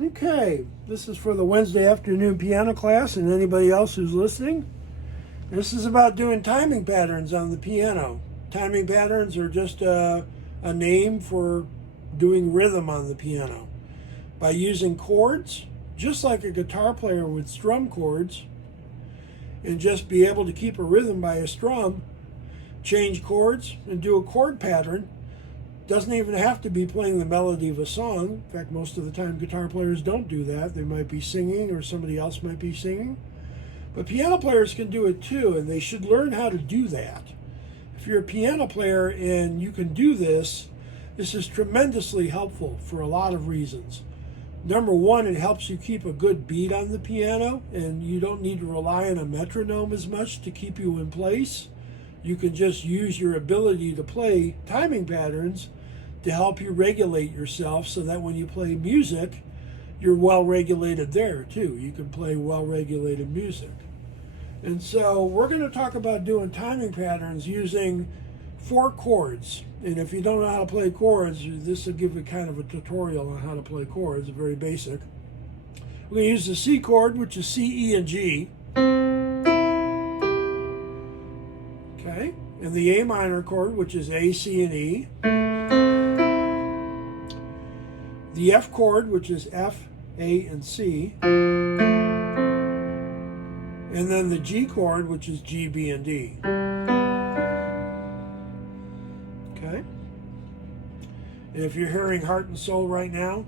Okay, this is for the Wednesday afternoon piano class and anybody else who's listening. This is about doing timing patterns on the piano. Timing patterns are just a name for doing rhythm on the piano. By using chords, just like a guitar player would strum chords, and just be able to keep a rhythm by a strum, change chords, and do a chord pattern. Doesn't even have to be playing the melody of a song. In fact, most of the time guitar players don't do that. They might be singing or somebody else might be singing. But piano players can do it too, and they should learn how to do that. If you're a piano player and you can do this, this is tremendously helpful for a lot of reasons. Number one, it helps you keep a good beat on the piano, and you don't need to rely on a metronome as much to keep you in place. You can just use your ability to play timing patterns to help you regulate yourself so that when you play music, you're well regulated there too. You can play well regulated music. And so we're going to talk about doing timing patterns using 4 chords. And if you don't know how to play chords, this will give you kind of a tutorial on how to play chords, very basic. We're going to use the C chord, which is C, E, and G. Okay, and the A minor chord, which is A, C, and E. The F chord, which is F, A, and C. And then the G chord, which is G, B, and D. Okay? And if you're hearing Heart and Soul right now,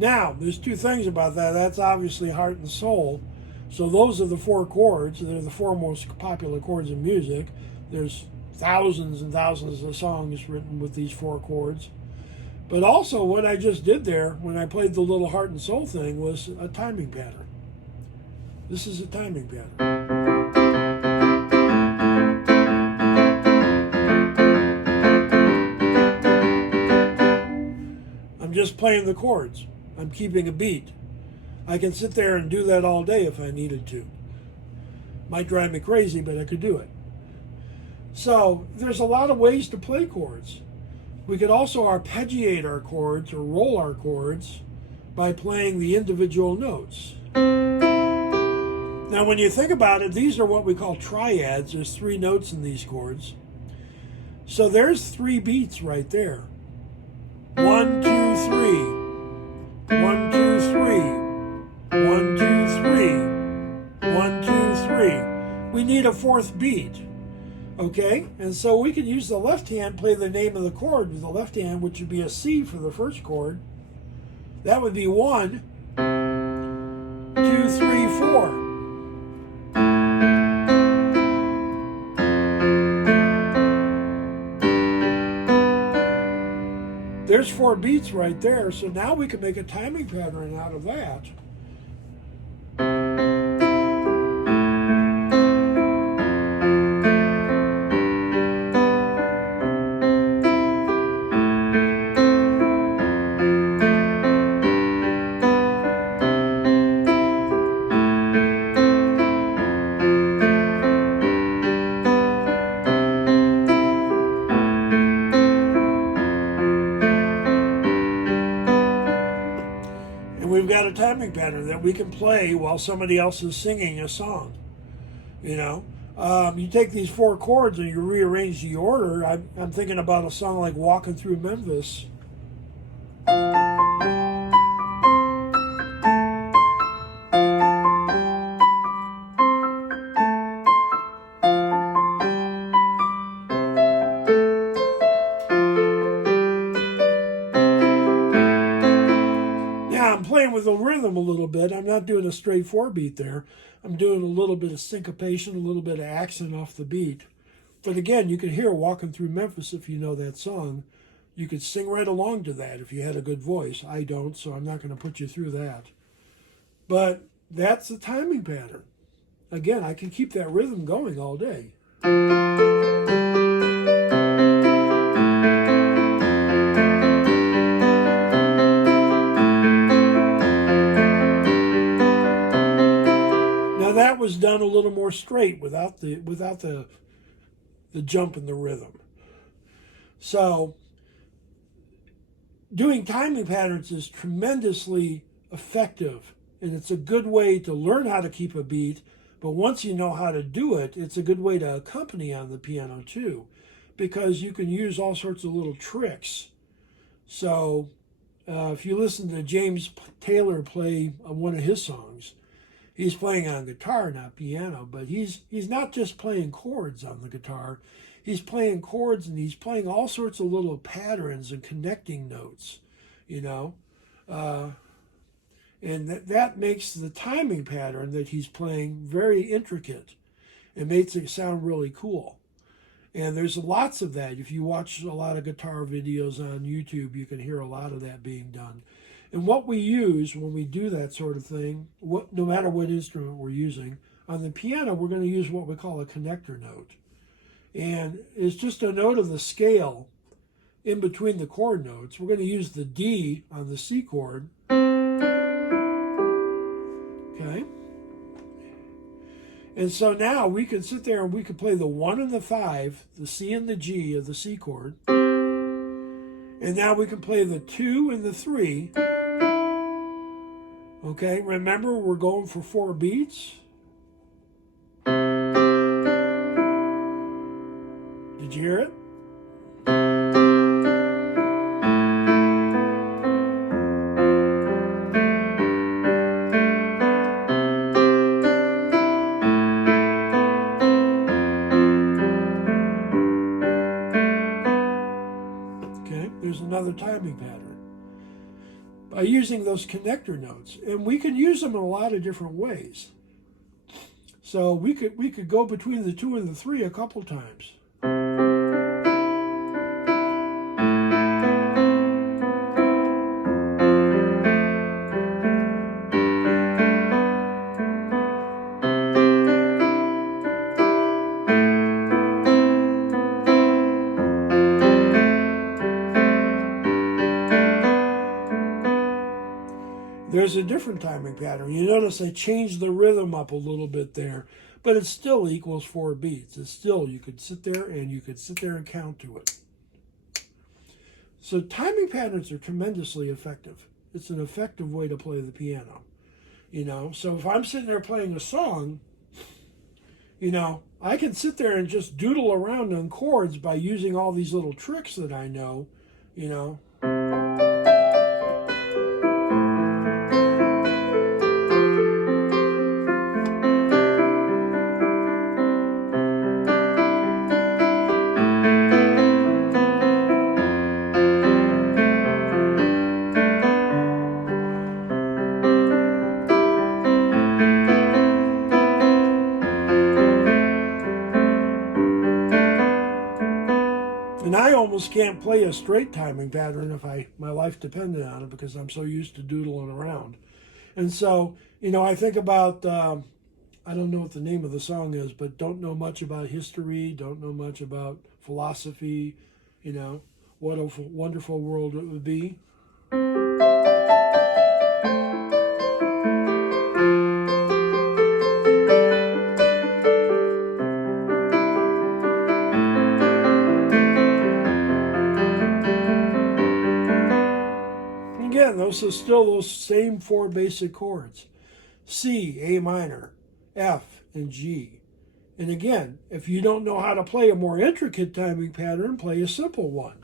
now, there's 2 things about that. That's obviously Heart and Soul. So those are the 4 chords. They're the 4 most popular chords in music. There's thousands and thousands of songs written with these 4 chords. But also what I just did there when I played the little Heart and Soul thing was a timing pattern. This is a timing pattern. I'm just playing the chords. I'm keeping a beat. I can sit there and do that all day if I needed to. Might drive me crazy, but I could do it. So there's a lot of ways to play chords. We could also arpeggiate our chords or roll our chords by playing the individual notes. Now when you think about it, these are what we call triads. There's 3 notes in these chords. So there's 3 beats right there. 1, 2, 3. 1, 2, 3. 1, 2, 3. 1, 2, 3. We need a 4th beat. Okay? And so we could use the left hand, play the name of the chord with the left hand, which would be a C for the first chord. That would be 1, 2, 3, 4. There's 4 beats right there, so now we can make a timing pattern out of that. We've got a timing pattern that we can play while somebody else is singing a song. You know, you take these 4 chords and you rearrange the order. I'm thinking about a song like Walking Through Memphis. I'm playing with the rhythm a little bit. I'm not doing a straight 4 beat there. I'm doing a little bit of syncopation, a little bit of accent off the beat. But again, you can hear Walking Through Memphis if you know that song. You could sing right along to that if you had a good voice. I don't, so I'm not going to put you through that. But that's the timing pattern. again, I can keep that rhythm going all day. Now that was done a little more straight without the jump in the rhythm. So doing timing patterns is tremendously effective, and it's a good way to learn how to keep a beat. But once you know how to do it, it's a good way to accompany on the piano too, because you can use all sorts of little tricks. So if you listen to James Taylor play one of his songs, he's playing on guitar, not piano, but he's not just playing chords on the guitar. He's playing chords, and he's playing all sorts of little patterns and connecting notes, you know. And that makes the timing pattern that he's playing very intricate. It makes it sound really cool. And there's lots of that. If you watch a lot of guitar videos on YouTube, you can hear a lot of that being done. And what we use when we do that sort of thing, no matter what instrument we're using, on the piano we're going to use what we call a connector note. And it's just a note of the scale in between the chord notes. We're going to use the D on the C chord. Okay? And so now we can sit there and we can play the 1 and the 5, the C and the G of the C chord. And now we can play the 2 and the 3. Okay, remember we're going for 4 beats. Did you hear it? Okay, there's another timing pattern. By using those connector notes, and we can use them in a lot of different ways. So we could go between the 2 and the 3 a couple times. There's a different timing pattern. You notice I changed the rhythm up a little bit there, but it still equals 4 beats. It's still, you could sit there and count to it. So timing patterns are tremendously effective. It's an effective way to play the piano. You know, so if I'm sitting there playing a song, you know, I can sit there and just doodle around on chords by using all these little tricks that I know, you know. And I almost can't play a straight timing pattern if my life depended on it, because I'm so used to doodling around. And so, you know, I think about, I don't know what the name of the song is, but don't know much about history, don't know much about philosophy, you know, what a wonderful world it would be. Again, those are still those same 4 basic chords: C, A minor, F, and G. And again, if you don't know how to play a more intricate timing pattern, play a simple one.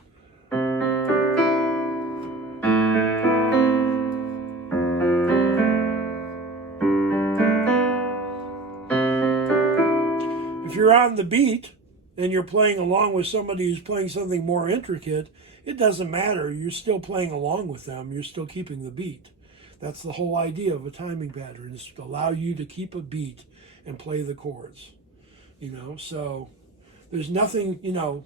If you're on the beat and you're playing along with somebody who's playing something more intricate, it doesn't matter. You're still playing along with them. You're still keeping the beat. That's the whole idea of a timing pattern, is to allow you to keep a beat and play the chords. You know, so there's nothing, you know.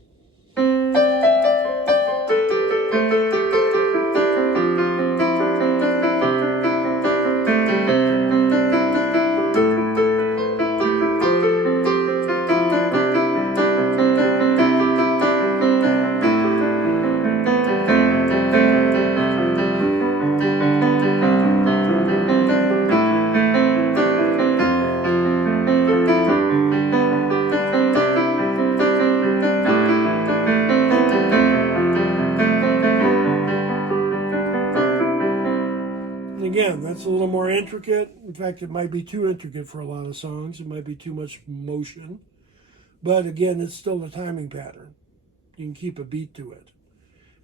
intricate. In fact, it might be too intricate for a lot of songs. It might be too much motion. But again, it's still a timing pattern. You can keep a beat to it.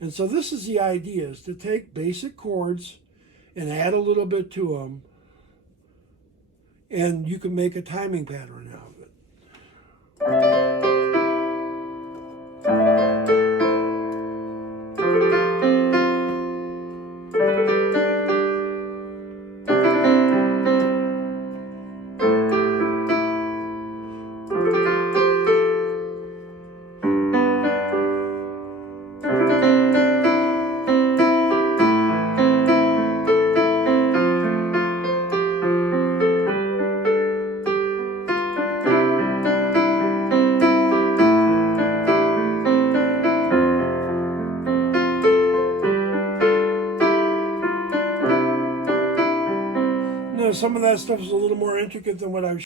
And so this is the idea, is to take basic chords and add a little bit to them, and you can make a timing pattern out of it. Some of that stuff is a little more intricate than what I've